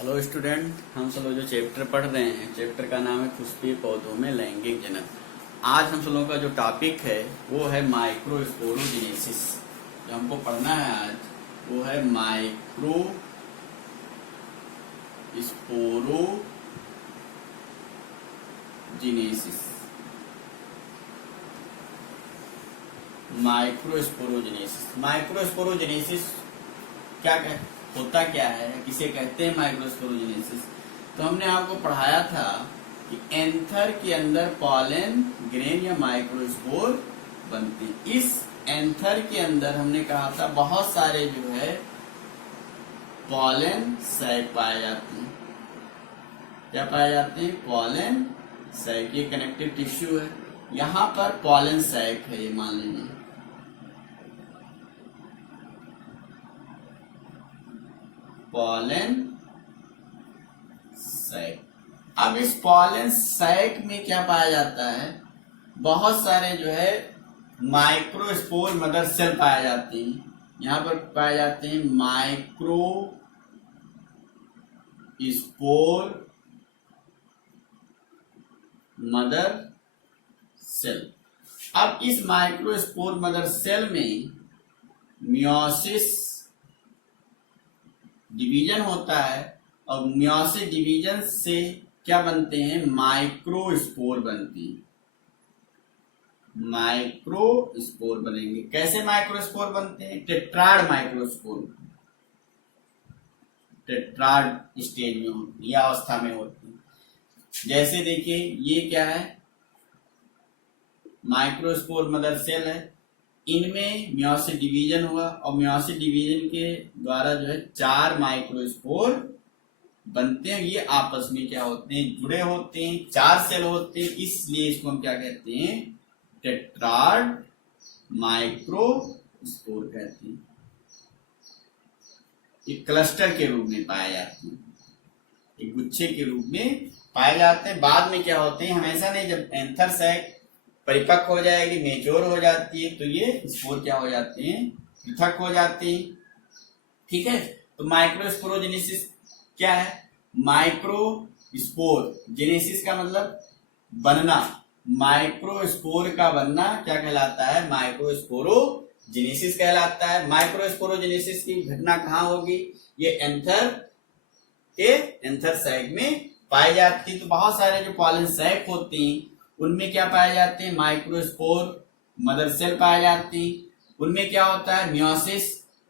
Hello student, हम सब लोग जो चैप्टर पढ़ रहे हैं, चैप्टर का नाम है पुष्पीय पौधों में लैंगिक जनन। आज हम सब लोगों का जो टॉपिक है वो है माइक्रोस्पोरोजेनेसिस। जो हमको पढ़ना है आज वो है माइक्रोस्पोरोजेनेसिस। माइक्रोस्पोरोजेनेसिस होता क्या है, किसे कहते हैं माइक्रोस्पोरोजेनेसिस। तो हमने आपको पढ़ाया था कि एंथर के अंदर पॉलन ग्रेन या माइक्रोस्पोर बनते हैं। इस एंथर के अंदर हमने कहा था बहुत सारे जो है पॉलन सैक पाए जाते हैं। क्या पाए जाते हैं? Pollen sac. ये कनेक्टिव टिश्यू है, यहाँ पर पॉलन सैक है, ये मान लीजिए। Pollen sac. अब इस पॉलन सैक में क्या पाया जाता है? बहुत सारे जो है माइक्रोस्पोर मदर सेल पाए जाते हैं। यहां पर पाए जाते हैं माइक्रोस्पोर मदर सेल। अब इस माइक्रोस्पोर मदर सेल में मियोसिस डिवीजन होता है और मियोसिस डिवीजन से क्या बनते हैं? माइक्रोस्पोर बनती है। माइक्रोस्पोर बनेंगे। कैसे माइक्रोस्पोर बनते हैं? टेट्राड माइक्रोस्पोर, टेट्राड स्टेज में होती है या अवस्था में होती है। जैसे देखिए, ये क्या है? माइक्रोस्पोर मदर सेल है। इनमें मियोसिस डिवीजन हुआ और मियोसिस डिवीजन के द्वारा जो है 4 माइक्रोस्पोर बनते हैं। ये आपस में क्या होते हैं? जुड़े होते हैं, 4 सेल होते हैं। इसलिए इसको हम क्या कहते हैं? टेट्राड माइक्रोस्पोर कहते हैं। ये क्लस्टर के रूप में पाए जाते हैं, एक गुच्छे के रूप में पाए जाते हैं। बाद में क्या होते हैं? हमेशा नहीं, जब एंथर सैक परिपक्व हो जाएगी, मेच्योर हो जाती है, तो ये स्पोर क्या हो जाते हैं? पृथक हो जाते हैं। ठीक है, तो माइक्रोस्पोरोजेनेसिस क्या है? माइक्रोस्पोर जेनेसिस का मतलब बनना। माइक्रोस्पोर का बनना क्या कहलाता है? माइक्रोस्पोरोजेनेसिस कहलाता है। माइक्रोस्पोरोजेनेसिस की घटना कहाँ होगी? ये एंथर सैक में पाई जाती है। तो बहुत सारे जो पॉलन सैक होते हैं उनमें क्या पाए जाते हैं? माइक्रोस्पोर मदर सेल पाए जाते हैं। उनमें क्या होता है? मियोसिस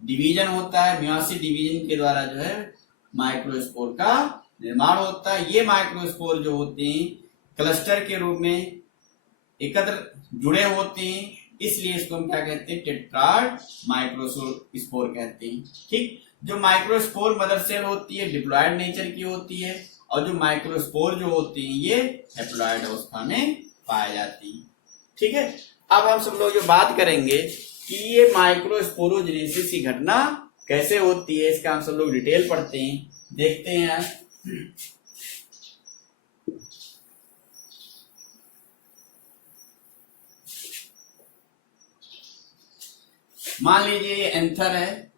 डिवीजन होता है। मियोसिस डिवीजन के द्वारा जो है माइक्रोस्पोर का निर्माण होता है। ये माइक्रोस्पोर जो होते हैं क्लस्टर के रूप में एकत्र जुड़े होते हैं, इसलिए इसको हम क्या कहते हैं? टेट्राड माइक्रोस्पोर कहते हैं। ठीक, जो माइक्रोस्पोर मदर सेल होती है डिप्लॉयड नेचर की होती है और जो माइक्रोस्पोर जो होती हैं ये हैप्लॉयड अवस्था में पाई जाती है। ठीक है, अब हम सब लोग जो बात करेंगे कि ये माइक्रोस्पोरोजेनेसिस की घटना कैसे होती है, इसका हम सब लोग डिटेल पढ़ते हैं, देखते हैं। मान लीजिए ये एंथर है।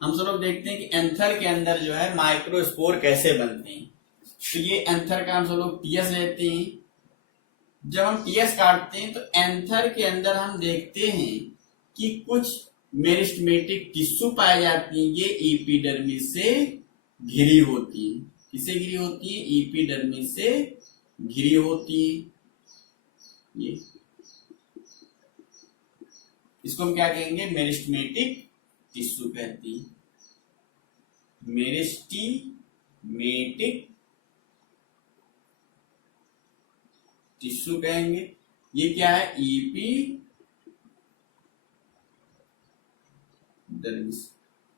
हम सब लोग देखते हैं कि एंथर के अंदर जो है माइक्रोस्पोर कैसे बनते हैं। तो ये एंथर का हम सब लोग टीएस लेते हैं। जब हम टीएस काटते हैं तो एंथर के अंदर हम देखते हैं कि कुछ मेरिस्टेमेटिक टिश्यू पाई जाती है। ये एपिडर्मिस से घिरी होती है। किससे घिरी होती है? एपिडर्मिस से घिरी होती है। ये इसको हम क्या कहेंगे? मेरिस्टेमेटिक टिश्यू कहते हैं। मेरिस्टेमेटिक टिश्यू कहेंगे। ये क्या है? एपिडर्मिस।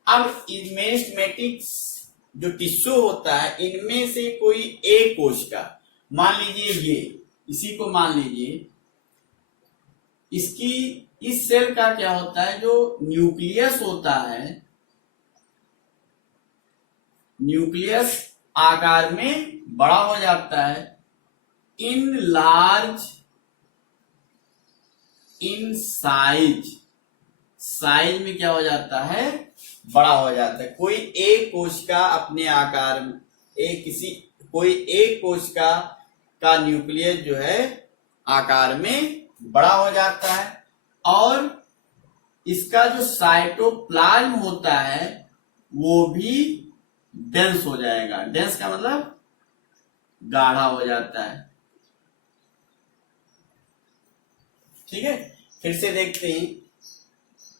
अब मेरिस्टेमेटिक जो टिश्यू होता है इनमें से कोई एक कोश का, मान लीजिए ये, इसी को मान लीजिए, इसकी इस सेल का क्या होता है? जो न्यूक्लियस होता है, न्यूक्लियस आकार में बड़ा हो जाता है। इन साइज साइज में क्या हो जाता है, बड़ा हो जाता है। कोई एक कोशिका अपने आकार में कोई एक कोशिका का न्यूक्लियस जो है आकार में बड़ा हो जाता है और इसका जो साइटोप्लाज्म होता है वो भी डेंस हो जाएगा। डेंस का मतलब गाढ़ा हो जाता है। ठीक है, फिर से देखते हैं।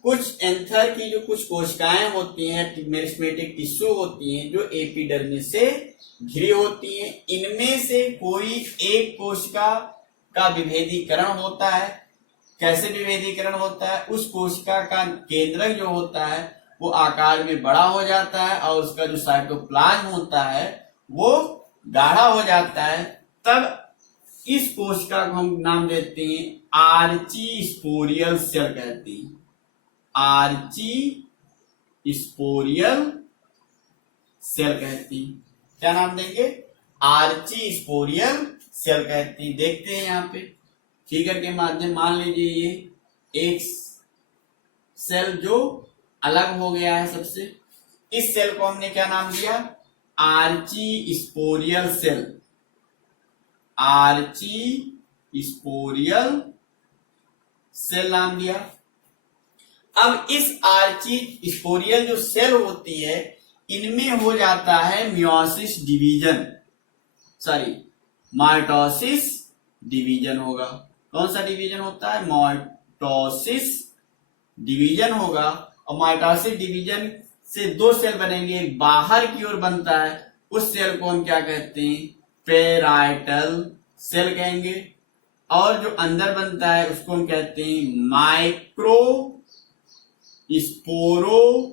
कुछ एंथर की जो कुछ कोशिकाएं होती हैं, मेरिस्टेमेटिक टिश्यू होती हैं जो एपिडर्मिस से घिरी होती हैं। इनमें से कोई एक कोशिका का विभेदीकरण होता है। कैसे विभेदीकरण होता है? उस कोशिका का केंद्रक जो होता है वो आकार में बड़ा हो जाता है और उसका जो साइटोप्लाज्म होता है वो गाढ़ा हो जाता है। तब इस कोशिका को हम नाम देते हैं आर्चीस्पोरियल सेल कहते हैं। आर्चीस्पोरियल सेल कहती हैं। क्या नाम देंगे? आर्चीस्पोरियल सेल कहती हैं। देखते हैं यहाँ पे फिगर के माध्यम, मान लीजिए ये एक सेल जो अलग हो गया है सबसे, इस सेल को हमने क्या नाम दिया? आर्चीस्पोरियल सेल। आर्चीस्पोरियल सेल नाम दिया। अब इस आर्चीस्पोरियल जो सेल होती है इनमें हो जाता है मियोसिस डिवीजन, माइटोसिस डिवीजन होगा। कौन सा डिवीजन होता है? माइटोसिस डिवीजन होगा। और माइटोसिस डिवीजन से दो सेल बनेंगे, एक बाहर की ओर बनता है, उस सेल को हम क्या कहते हैं? पेराइटल सेल कहेंगे। और जो अंदर बनता है उसको हम कहते हैं माइक्रो स्पोरोजीनियस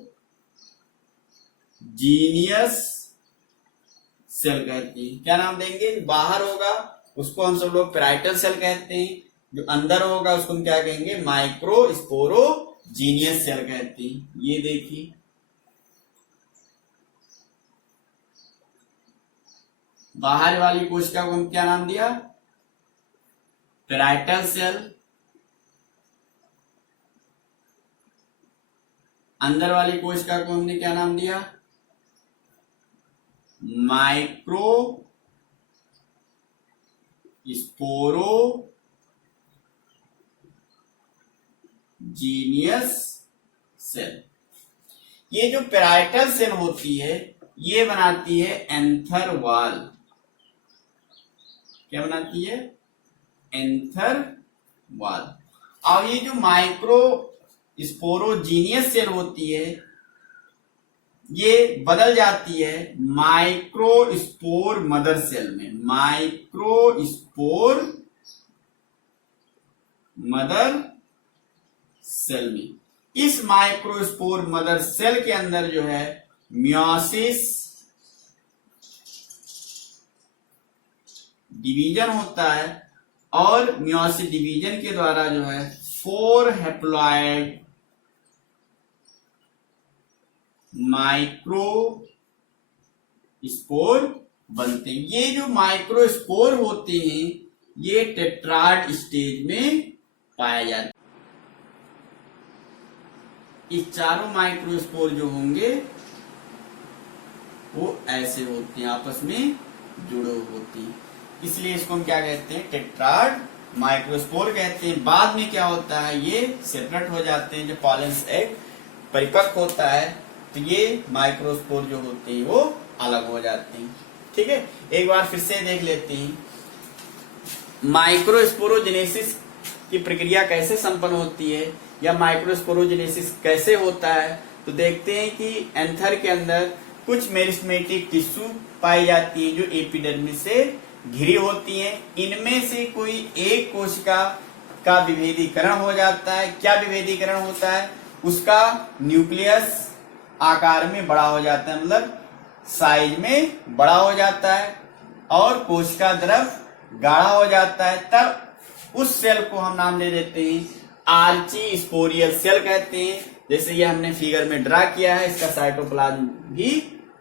सेल कहते हैं। क्या नाम देंगे? बाहर होगा उसको हम सब लोग पेराइटल सेल कहते हैं, जो अंदर होगा उसको हम क्या कहेंगे? माइक्रो स्पोरोजीनियस सेल कहते हैं। ये देखिए, बाहर वाली कोशिका को हम क्या नाम दिया? Parietal cell. अंदर वाली कोशिका को हमने क्या नाम दिया? Micro sporogenous cell. ये जो पेराइटल सेल होती है ये बनाती है एंथर वॉल। क्या बनाती है? Anther wall. और ये जो माइक्रो स्पोरोजीनियस सेल होती है ये बदल जाती है माइक्रोस्पोर मदर सेल में। माइक्रोस्पोर मदर सेल में, इस माइक्रोस्पोर मदर सेल के अंदर जो है मियोसिस डिवीजन होता है और मियोसिस डिवीजन के द्वारा जो है 4 हैप्लॉइड माइक्रोस्पोर बनते हैं। ये जो माइक्रोस्पोर होते हैं ये टेट्राड स्टेज में पाए जाते हैं। ये चारों माइक्रोस्पोर जो होंगे वो ऐसे होते हैं, आपस में जुड़े होते हैं, इसलिए इसको हम क्या कहते हैं? टेट्राड माइक्रोस्पोर कहते हैं। बाद में क्या होता है? ये सेपरेट हो जाते हैं। जब पॉलेंस एग परिपक्व होता है तो ये माइक्रोस्पोर जो होते हैं वो अलग हो जाते हैं। ठीक है, एक बार फिर से देख लेते हैं माइक्रोस्पोरोजेनेसिस की प्रक्रिया कैसे संपन्न होती है या माइक्रोस्पोरोजेनेसिस कैसे होता है। तो देखते हैं कि एंथर के अंदर कुछ मेरिस्टेमेटिक टिश्यू पाई जाती है जो एपिडर्मिस से घिरी होती है। इनमें से कोई एक कोशिका का विभेदीकरण हो जाता है। क्या विभेदीकरण होता है? उसका न्यूक्लियस आकार में बड़ा हो जाता है, मतलब साइज में बड़ा हो जाता है और कोशिका द्रव गाढ़ा हो जाता है। तब उस सेल को हम नाम दे देते हैं आर्चीस्पोरियल सेल कहते हैं। जैसे ये हमने फिगर में ड्रा किया है, इसका साइटोप्लाज्म भी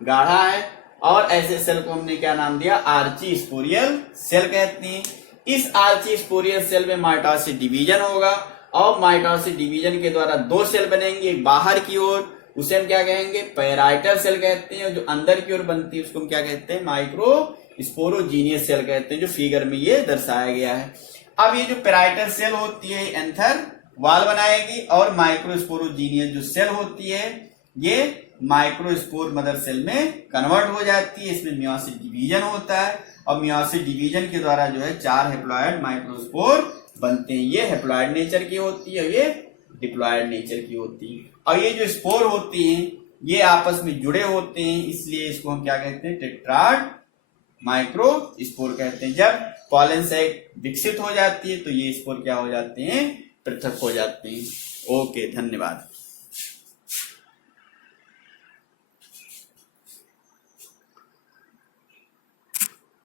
गाढ़ा है और ऐसे सेल को हमने क्या नाम दिया? आर्चीस्पोरियल सेल कहते हैं। इस आर्चीस्पोरियल सेल में माइटोसिस डिवीजन होगा और माइटोसिस डिवीजन के द्वारा दो सेल बनेंगे, एक बाहर की ओर, उसे हम क्या कहेंगे, पैराइटल सेल कहते हैं, और जो अंदर की ओर बनती है उसको हम क्या कहते हैं, माइक्रोस्पोरोजीनियस सेल कहते हैं, जो फिगर में ये दर्शाया गया है। अब ये जो पैराइटल सेल होती है एंथर वाल बनाएगी, और माइक्रोस्पोरोजीनियस जो सेल होती है ये माइक्रोस्पोर मदर सेल में कन्वर्ट हो जाती है। इसमें मियोसिस डिवीजन होता है, और मियोसिस डिवीजन के द्वारा जो है 4 हैप्लॉइड माइक्रोस्पोर बनते हैं। ये हैप्लॉइड नेचर की होती है, ये डिप्लॉइड नेचर की होती है। और ये जो स्पोर होती हैं ये आपस में जुड़े होते हैं, इसलिए इसको हम क्या कहते हैं, टेट्राड माइक्रोस्पोर कहते हैं। जब पॉलन सैक विकसित हो जाती है तो ये स्पोर क्या हो जाते हैं, पृथक हो जाते हैं। ओके, धन्यवाद।